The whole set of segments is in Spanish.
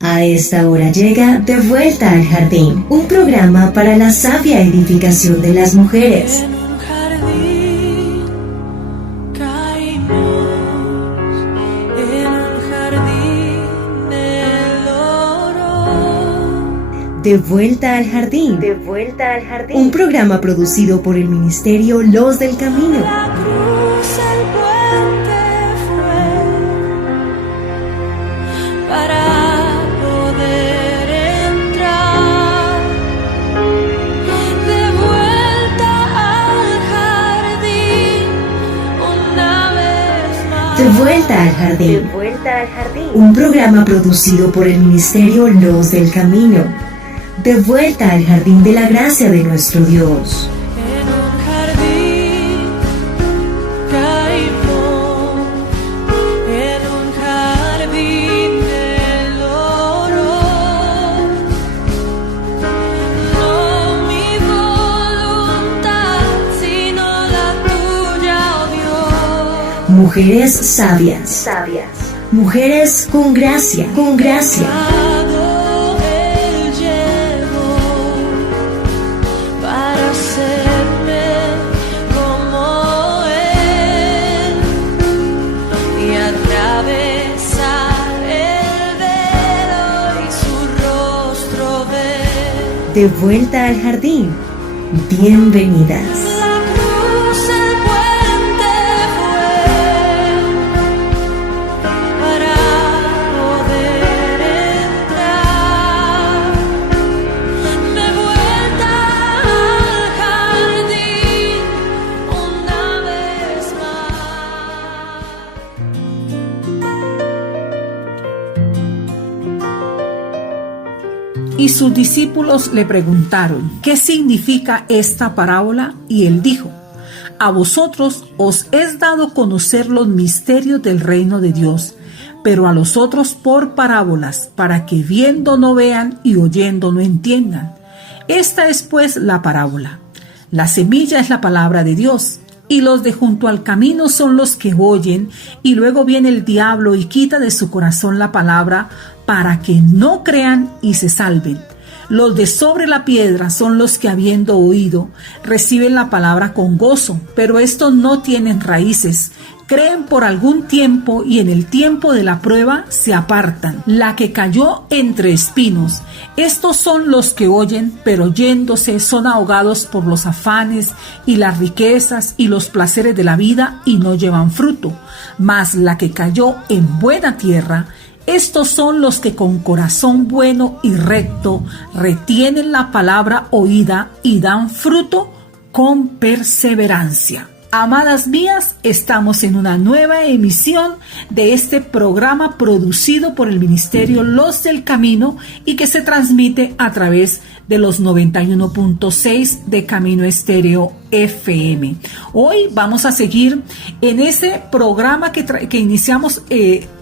A esta hora llega De Vuelta al Jardín, un programa para la sabia edificación de las mujeres. En un jardín caímos, en un jardín el oro. De Vuelta al Jardín. De Vuelta al Jardín. Un programa producido por el Ministerio Los del Camino. La cruz, el puente fue para poder entrar de vuelta al jardín una vez más. De Vuelta al Jardín. De Vuelta al Jardín. Un programa producido por el Ministerio Los del Camino. De vuelta al jardín de la gracia de nuestro Dios. En un jardín caímos, en un jardín del oro. No mi voluntad, sino la tuya, oh Dios. Mujeres sabias. Sabias. Mujeres con gracia. Con gracia. Él llevó para hacerme como Él y atravesar el velo y su rostro ver. De vuelta al jardín. Bienvenidas. La cruz, el puente fue para poder entrar de vuelta al jardín una vez más. Y sus discípulos le preguntaron, ¿qué significa esta parábola? Y él dijo, a vosotros os es dado conocer los misterios del reino de Dios, pero a los otros por parábolas, para que viendo no vean y oyendo no entiendan. Esta es pues la parábola. La semilla es la palabra de Dios, y los de junto al camino son los que oyen, y luego viene el diablo y quita de su corazón la palabra, para que no crean y se salven. Los de sobre la piedra son los que, habiendo oído, reciben la palabra con gozo, pero estos no tienen raíces. Creen por algún tiempo y en el tiempo de la prueba se apartan. La que cayó entre espinos. Estos son los que oyen, pero yéndose son ahogados por los afanes y las riquezas y los placeres de la vida y no llevan fruto. Mas la que cayó en buena tierra, estos son los que con corazón bueno y recto retienen la palabra oída y dan fruto con perseverancia. Amadas mías, estamos en una nueva emisión de este programa producido por el Ministerio Los del Camino y que se transmite a través de los 91.6 de Camino Estéreo FM. Hoy vamos a seguir en ese programa que iniciamos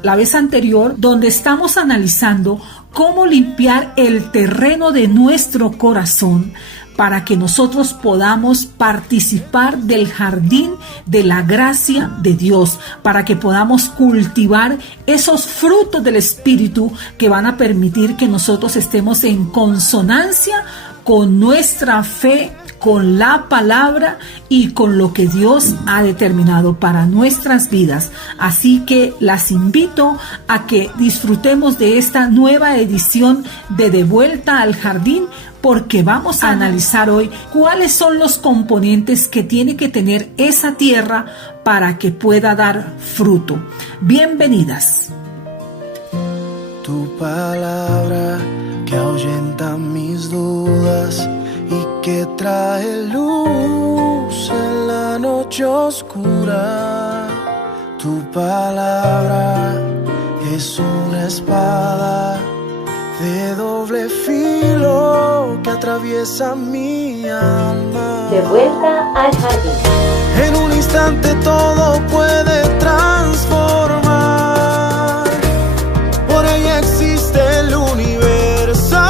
la vez anterior, donde estamos analizando cómo limpiar el terreno de nuestro corazón para que nosotros podamos participar del jardín de la gracia de Dios, para que podamos cultivar esos frutos del Espíritu que van a permitir que nosotros estemos en consonancia con nuestra fe, con la palabra y con lo que Dios ha determinado para nuestras vidas. Así que las invito a que disfrutemos de esta nueva edición de Vuelta al Jardín, porque vamos a analizar hoy cuáles son los componentes que tiene que tener esa tierra para que pueda dar fruto. Bienvenidas. Tu palabra que ahuyenta mis dudas y que trae luz en la noche oscura. Tu palabra es una espada de doble filo que atraviesa mi alma. De vuelta al jardín. En un instante todo puede transformar. Por ella existe el universo.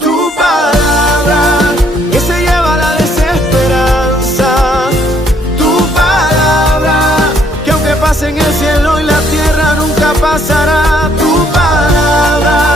Tu palabra que se lleva la desesperanza. Tu palabra que aunque pase en el cielo y la tierra nunca pasará. Tu palabra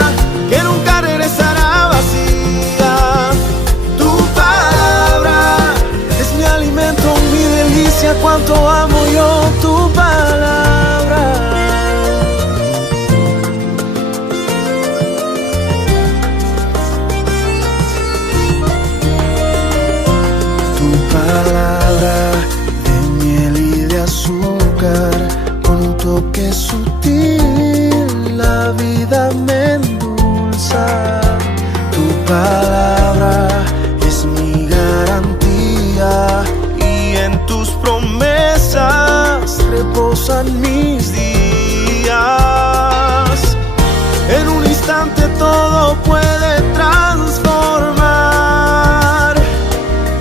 instante todo puede transformar.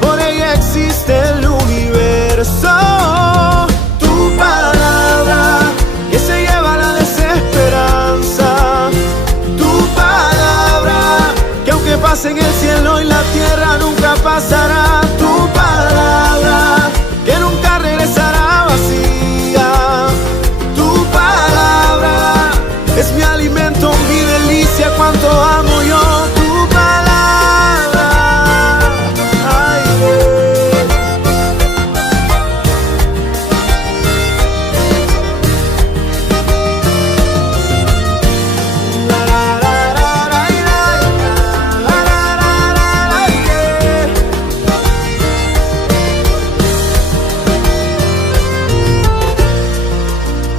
Por ella existe el universo. Tu palabra que se lleva la desesperanza. Tu palabra que aunque pase en el cielo y la tierra nunca pasará. Tu palabra que nunca regresará vacía. Tu palabra es mi alimento, mi delicia, cuánto amo yo tu palabra. Ay,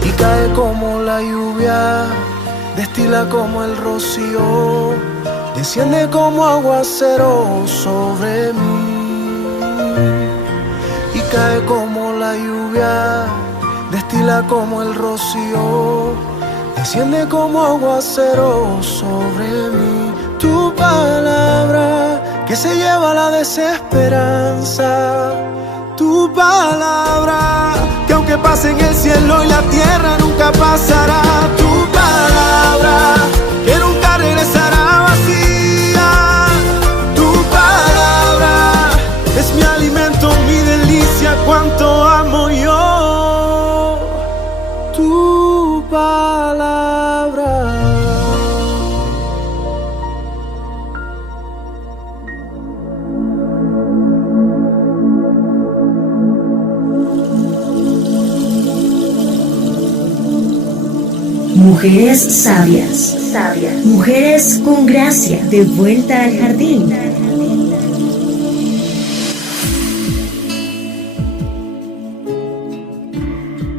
y cae como la lluvia, destila como el rocío, desciende como aguacero sobre mí. Y cae como la lluvia, destila como el rocío, desciende como aguacero sobre mí. Tu palabra que se lleva la desesperanza. Tu palabra que aunque pase en el cielo y la tierra nunca pasará. Tu palabra que nunca regresará vacía. Tu palabra es mi alimento, mi delicia, cuánto amo yo tu palabra. Mujeres sabias, mujeres con gracia, de vuelta al jardín.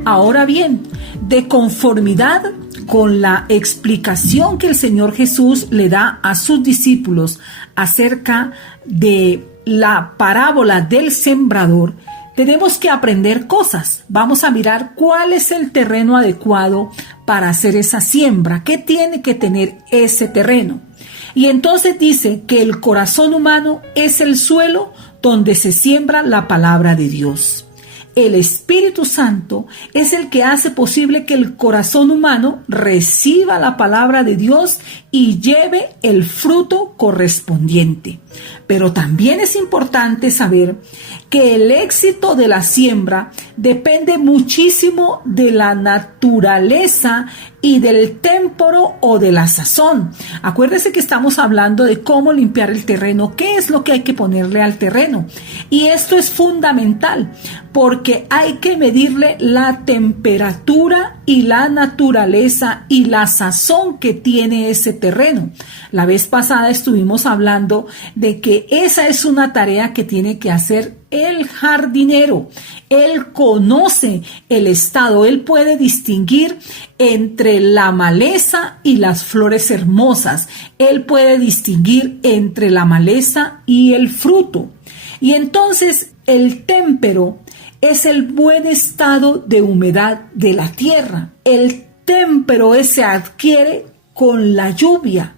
Ahora bien, de conformidad con la explicación que el Señor Jesús le da a sus discípulos acerca de la parábola del sembrador, tenemos que aprender cosas. Vamos a mirar cuál es el terreno adecuado para hacer esa siembra. ¿Qué tiene que tener ese terreno? Y entonces dice que el corazón humano es el suelo donde se siembra la palabra de Dios. El Espíritu Santo es el que hace posible que el corazón humano reciba la palabra de Dios y lleve el fruto correspondiente. Pero también es importante saber que el éxito de la siembra depende muchísimo de la naturaleza y del témporo o de la sazón. Acuérdese que estamos hablando de cómo limpiar el terreno, qué es lo que hay que ponerle al terreno. Y esto es fundamental porque hay que medirle la temperatura y la naturaleza y la sazón que tiene ese terreno. La vez pasada estuvimos hablando de que esa es una tarea que tiene que hacer el jardinero. Él conoce el estado, él puede distinguir entre la maleza y las flores hermosas. Él puede distinguir entre la maleza y el fruto. Y entonces el témpero es el buen estado de humedad de la tierra. El témpero se adquiere con la lluvia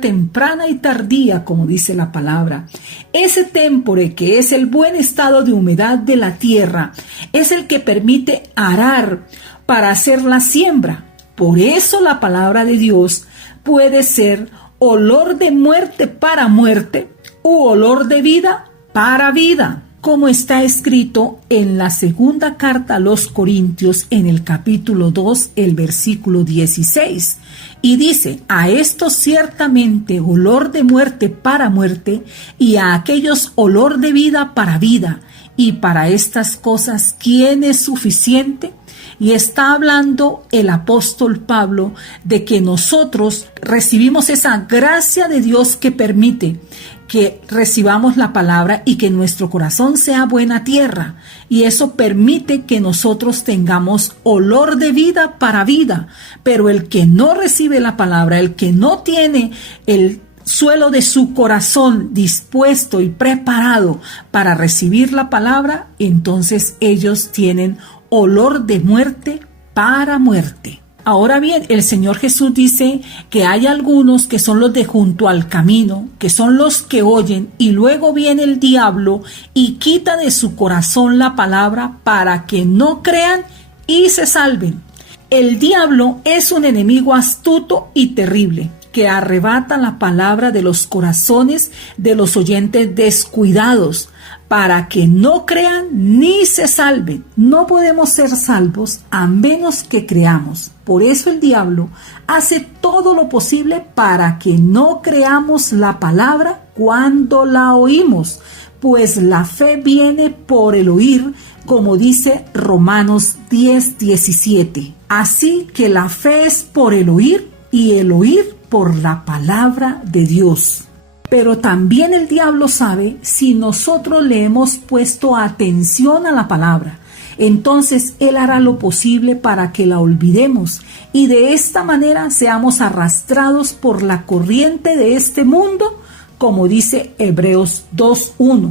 temprana y tardía, como dice la palabra. Ese témpore, que es el buen estado de humedad de la tierra, es el que permite arar para hacer la siembra. Por eso la palabra de Dios puede ser olor de muerte para muerte u olor de vida para vida, como está escrito en la segunda carta a los Corintios en el capítulo 2, el versículo 16. Y dice: a estos ciertamente olor de muerte para muerte, y a aquellos olor de vida para vida. Y para estas cosas, ¿quién es suficiente? Y está hablando el apóstol Pablo de que nosotros recibimos esa gracia de Dios que permite que recibamos la palabra y que nuestro corazón sea buena tierra. Y eso permite que nosotros tengamos olor de vida para vida. Pero el que no recibe la palabra, el que no tiene el suelo de su corazón dispuesto y preparado para recibir la palabra, entonces ellos tienen olor de muerte para muerte. Ahora bien, el Señor Jesús dice que hay algunos que son los de junto al camino, que son los que oyen, y luego viene el diablo y quita de su corazón la palabra para que no crean y se salven. El diablo es un enemigo astuto y terrible, que arrebata la palabra de los corazones de los oyentes descuidados, para que no crean ni se salven. No podemos ser salvos a menos que creamos. Por eso el diablo hace todo lo posible para que no creamos la palabra cuando la oímos, pues la fe viene por el oír, como dice Romanos 10:17. Así que la fe es por el oír y el oír por la palabra de Dios. Pero también el diablo sabe si nosotros le hemos puesto atención a la palabra. Entonces él hará lo posible para que la olvidemos y de esta manera seamos arrastrados por la corriente de este mundo, como dice Hebreos 2:1.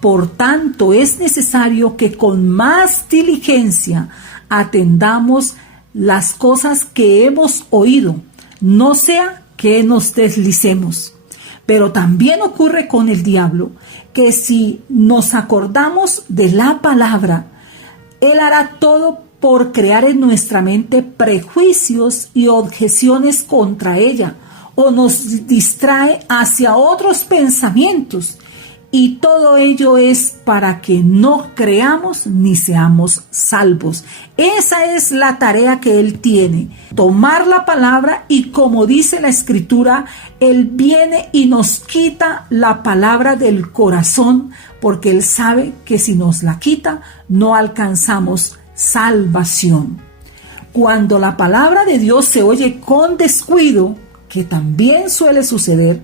Por tanto, es necesario que con más diligencia atendamos las cosas que hemos oído, no sea que nos deslicemos. Pero también ocurre con el diablo que si nos acordamos de la palabra, él hará todo por crear en nuestra mente prejuicios y objeciones contra ella, o nos distrae hacia otros pensamientos. Y todo ello es para que no creamos ni seamos salvos. Esa es la tarea que él tiene, tomar la palabra y como dice la Escritura, él viene y nos quita la palabra del corazón, porque él sabe que si nos la quita no alcanzamos salvación. Cuando la palabra de Dios se oye con descuido, que también suele suceder,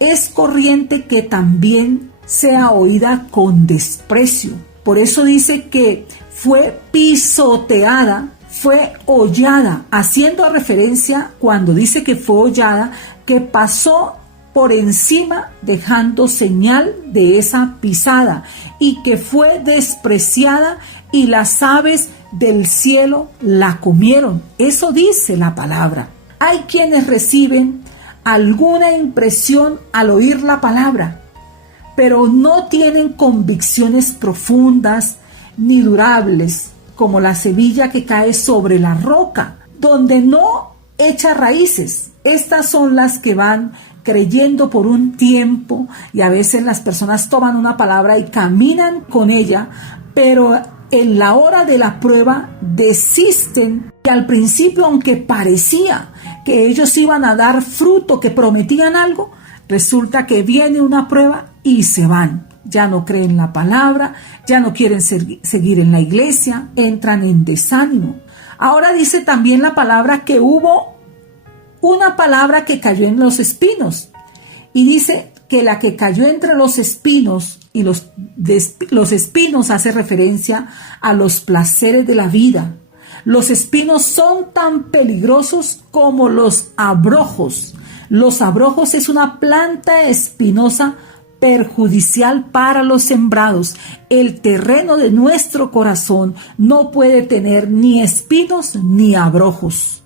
es corriente que también sea oída con desprecio. Por eso dice que fue pisoteada, fue hollada, haciendo referencia cuando dice que fue hollada, que pasó por encima dejando señal de esa pisada y que fue despreciada y las aves del cielo la comieron. Eso dice la palabra. Hay quienes reciben alguna impresión al oír la palabra, pero no tienen convicciones profundas ni durables, como la semilla que cae sobre la roca, donde no echa raíces. Estas son las que van creyendo por un tiempo y a veces las personas toman una palabra y caminan con ella, pero en la hora de la prueba desisten. Y al principio, aunque parecía que ellos iban a dar fruto, que prometían algo, resulta que viene una prueba y se van. Ya no creen la palabra, ya no quieren seguir en la iglesia, entran en desánimo. Ahora dice también la palabra que hubo una palabra que cayó en los espinos. Y dice que la que cayó entre los espinos, y los espinos hace referencia a los placeres de la vida. Los espinos son tan peligrosos como los abrojos. Los abrojos es una planta espinosa perjudicial para los sembrados. El terreno de nuestro corazón no puede tener ni espinos ni abrojos.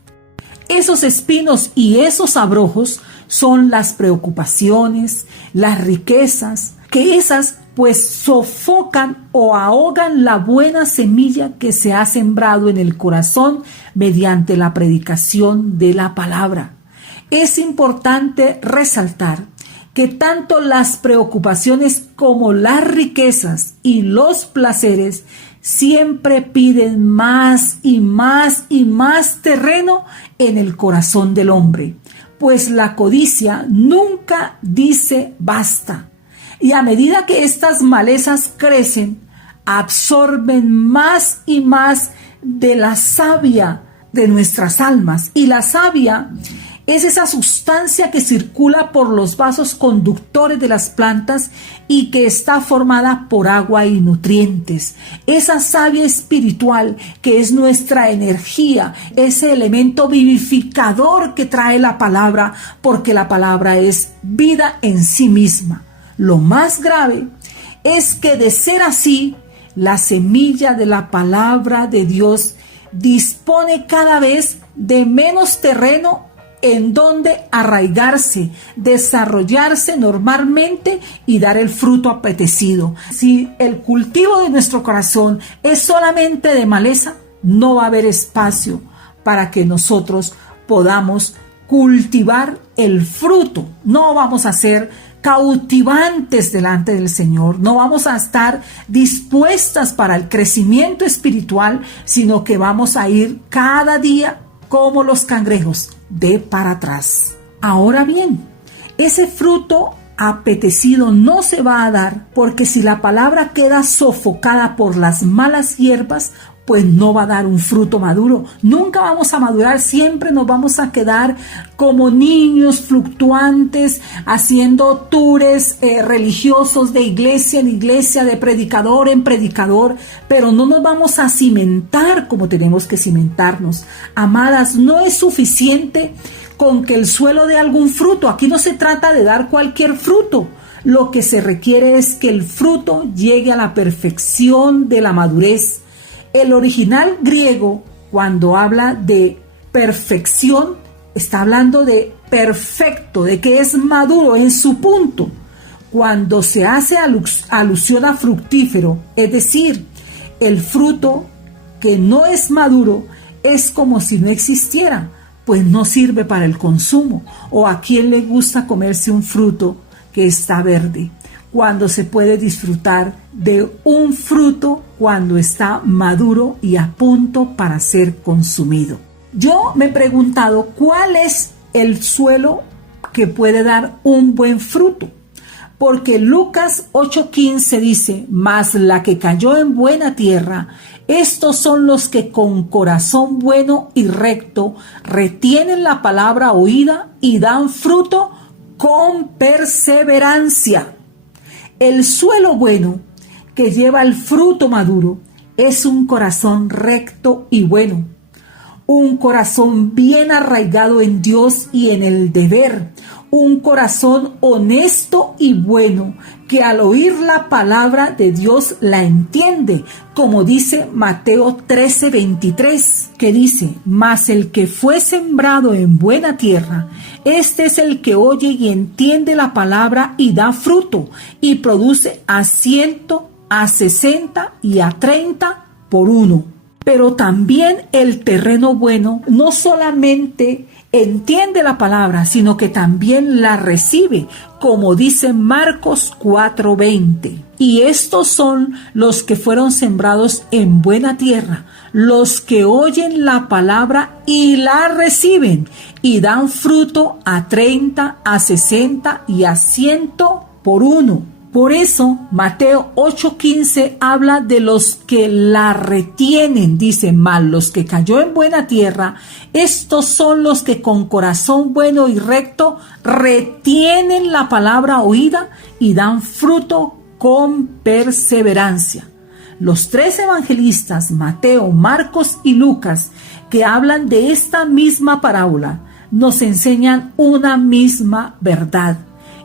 Esos espinos y esos abrojos son las preocupaciones, las riquezas, que esas pues sofocan o ahogan la buena semilla que se ha sembrado en el corazón mediante la predicación de la palabra. Es importante resaltar que tanto las preocupaciones como las riquezas y los placeres siempre piden más y más y más terreno en el corazón del hombre, pues la codicia nunca dice basta. Y a medida que estas malezas crecen, absorben más y más de la savia de nuestras almas. Y la savia es esa sustancia que circula por los vasos conductores de las plantas y que está formada por agua y nutrientes. Esa savia espiritual que es nuestra energía, ese elemento vivificador que trae la palabra, porque la palabra es vida en sí misma. Lo más grave es que de ser así, la semilla de la palabra de Dios dispone cada vez de menos terreno en donde arraigarse, desarrollarse normalmente y dar el fruto apetecido. Si el cultivo de nuestro corazón es solamente de maleza, no va a haber espacio para que nosotros podamos cultivar el fruto. No vamos a ser cautivantes delante del Señor, no vamos a estar dispuestas para el crecimiento espiritual, sino que vamos a ir cada día como los cangrejos, de para atrás. Ahora bien, ese fruto apetecido no se va a dar, porque si la palabra queda sofocada por las malas hierbas, pues no va a dar un fruto maduro. Nunca vamos a madurar, siempre nos vamos a quedar como niños fluctuantes, haciendo tours religiosos de iglesia en iglesia, de predicador en predicador, pero no nos vamos a cimentar como tenemos que cimentarnos. Amadas, no es suficiente con que el suelo dé algún fruto. Aquí no se trata de dar cualquier fruto. Lo que se requiere es que el fruto llegue a la perfección de la madurez. El original griego, cuando habla de perfección, está hablando de perfecto, de que es maduro en su punto. Cuando se hace alusión a fructífero, es decir, el fruto que no es maduro, es como si no existiera, pues no sirve para el consumo. ¿O a quién le gusta comerse un fruto que está verde? Cuando se puede disfrutar de un fruto cuando está maduro y a punto para ser consumido. Yo me he preguntado cuál es el suelo que puede dar un buen fruto, porque Lucas 8:15 dice: mas la que cayó en buena tierra, estos son los que con corazón bueno y recto retienen la palabra oída y dan fruto con perseverancia. El suelo bueno que lleva el fruto maduro es un corazón recto y bueno, un corazón bien arraigado en Dios y en el deber, un corazón honesto y bueno que al oír la palabra de Dios la entiende, como dice Mateo 13:23, que dice: mas el que fue sembrado en buena tierra, este es el que oye y entiende la palabra y da fruto, y produce a 100, a 60 y a 30 por uno. Pero también el terreno bueno no solamente entiende la palabra, sino que también la recibe, como dice Marcos 4:20. Y estos son los que fueron sembrados en buena tierra, los que oyen la palabra y la reciben, y dan fruto a 30, a 60 y a 100 por uno. Por eso Mateo 8:15 habla de los que la retienen. Dice: mas los que cayó en buena tierra, estos son los que con corazón bueno y recto retienen la palabra oída y dan fruto con perseverancia. Los tres evangelistas, Mateo, Marcos y Lucas, que hablan de esta misma parábola, nos enseñan una misma verdad.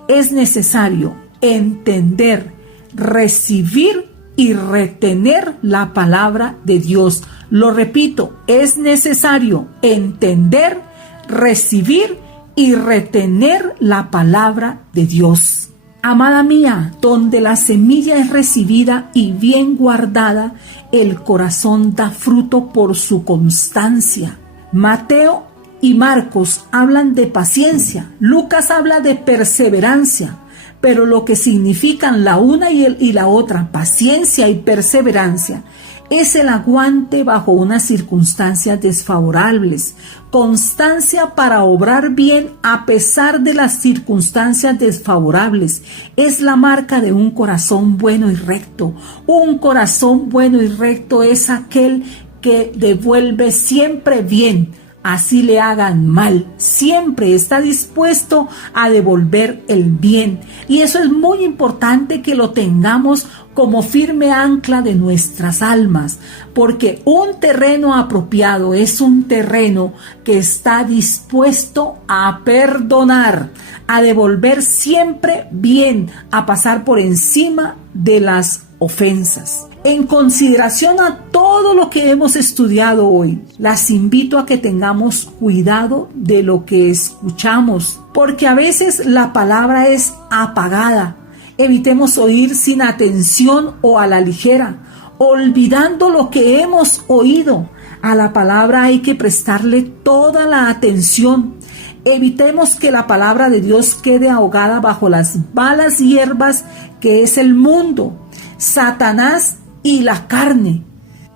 Es necesario entender, recibir y retener la palabra de Dios. Lo repito, es necesario entender, recibir y retener la palabra de Dios. Amada mía, donde la semilla es recibida y bien guardada, el corazón da fruto por su constancia. Mateo y Marcos hablan de paciencia, Lucas habla de perseverancia, pero lo que significan la una y la otra, paciencia y perseverancia, es el aguante bajo unas circunstancias desfavorables, constancia para obrar bien a pesar de las circunstancias desfavorables. Es la marca de un corazón bueno y recto. Un corazón bueno y recto es aquel que devuelve siempre bien, así le hagan mal, siempre está dispuesto a devolver el bien. Y eso es muy importante que lo tengamos como firme ancla de nuestras almas, porque un terreno apropiado es un terreno que está dispuesto a perdonar, a devolver siempre bien, a pasar por encima de las ofensas. En consideración a todo lo que hemos estudiado hoy, las invito a que tengamos cuidado de lo que escuchamos, porque a veces la palabra es apagada. Evitemos oír sin atención o a la ligera, olvidando lo que hemos oído. A la palabra hay que prestarle toda la atención. Evitemos que la palabra de Dios quede ahogada bajo las malas hierbas que es el mundo, Satanás y la carne,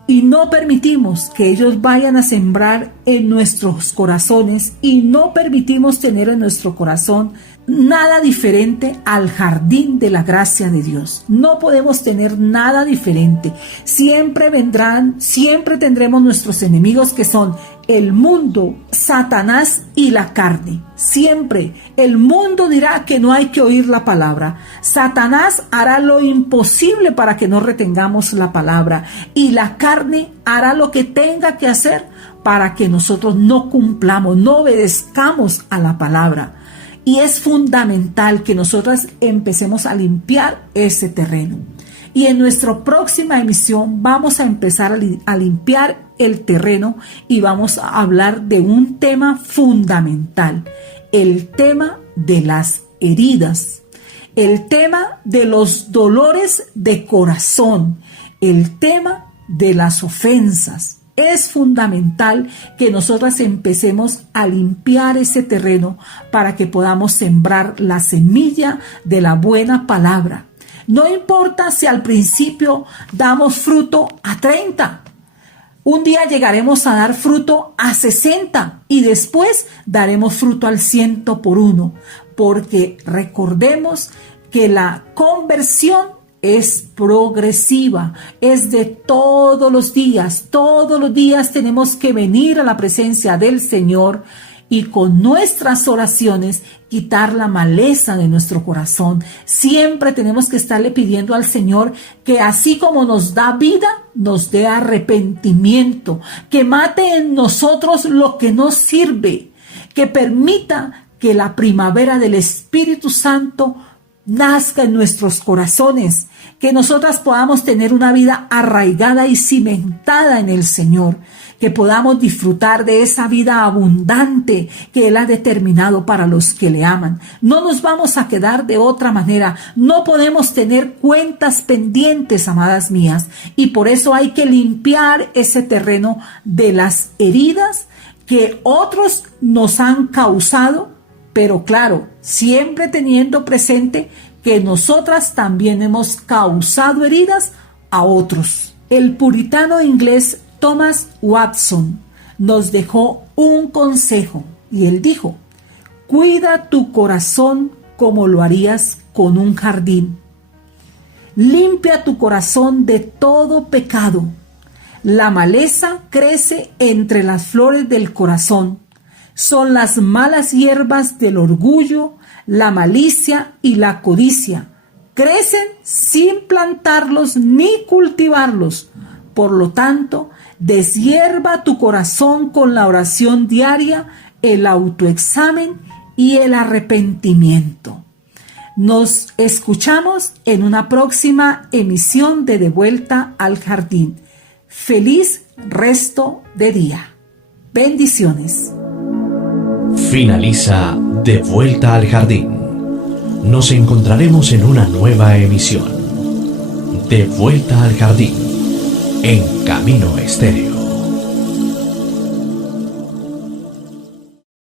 y no permitimos que ellos vayan a sembrar en nuestros corazones, y no permitimos tener en nuestro corazón nada diferente al jardín de la gracia de Dios. No podemos tener nada diferente. Siempre vendrán, siempre tendremos nuestros enemigos, que son el mundo, Satanás y la carne. Siempre el mundo dirá que no hay que oír la palabra. Satanás hará lo imposible para que no retengamos la palabra, y la carne hará lo que tenga que hacer para que nosotros no cumplamos, no obedezcamos a la palabra. Y es fundamental que nosotras empecemos a limpiar ese terreno. Y en nuestra próxima emisión vamos a empezar a limpiar el terreno, y vamos a hablar de un tema fundamental, el tema de las heridas, el tema de los dolores de corazón, el tema de las ofensas. Es fundamental que nosotras empecemos a limpiar ese terreno para que podamos sembrar la semilla de la buena palabra. No importa si al principio damos fruto a 30. Un día llegaremos a dar fruto a 60 y después daremos fruto al 100 por 1. Porque recordemos que la conversión es progresiva, es de todos los días. Todos los días tenemos que venir a la presencia del Señor y con nuestras oraciones quitar la maleza de nuestro corazón. Siempre tenemos que estarle pidiendo al Señor que así como nos da vida, nos dé arrepentimiento, que mate en nosotros lo que no sirve, que permita que la primavera del Espíritu Santo nazca en nuestros corazones, que nosotras podamos tener una vida arraigada y cimentada en el Señor, que podamos disfrutar de esa vida abundante que Él ha determinado para los que le aman. No nos vamos a quedar de otra manera. No podemos tener cuentas pendientes, amadas mías, y por eso hay que limpiar ese terreno de las heridas que otros nos han causado, pero claro, siempre teniendo presente que nosotras también hemos causado heridas a otros. El puritano inglés Thomas Watson nos dejó un consejo, y él dijo: cuida tu corazón como lo harías con un jardín. Limpia tu corazón de todo pecado. La maleza crece entre las flores del corazón. Son las malas hierbas del orgullo, la malicia y la codicia. Crecen sin plantarlos ni cultivarlos. Por lo tanto, deshierva tu corazón con la oración diaria, el autoexamen y el arrepentimiento. Nos escuchamos en una próxima emisión de Vuelta al Jardín. Feliz resto de día. Bendiciones. Finaliza De Vuelta al Jardín. Nos encontraremos en una nueva emisión. De Vuelta al Jardín, en Camino Estéreo.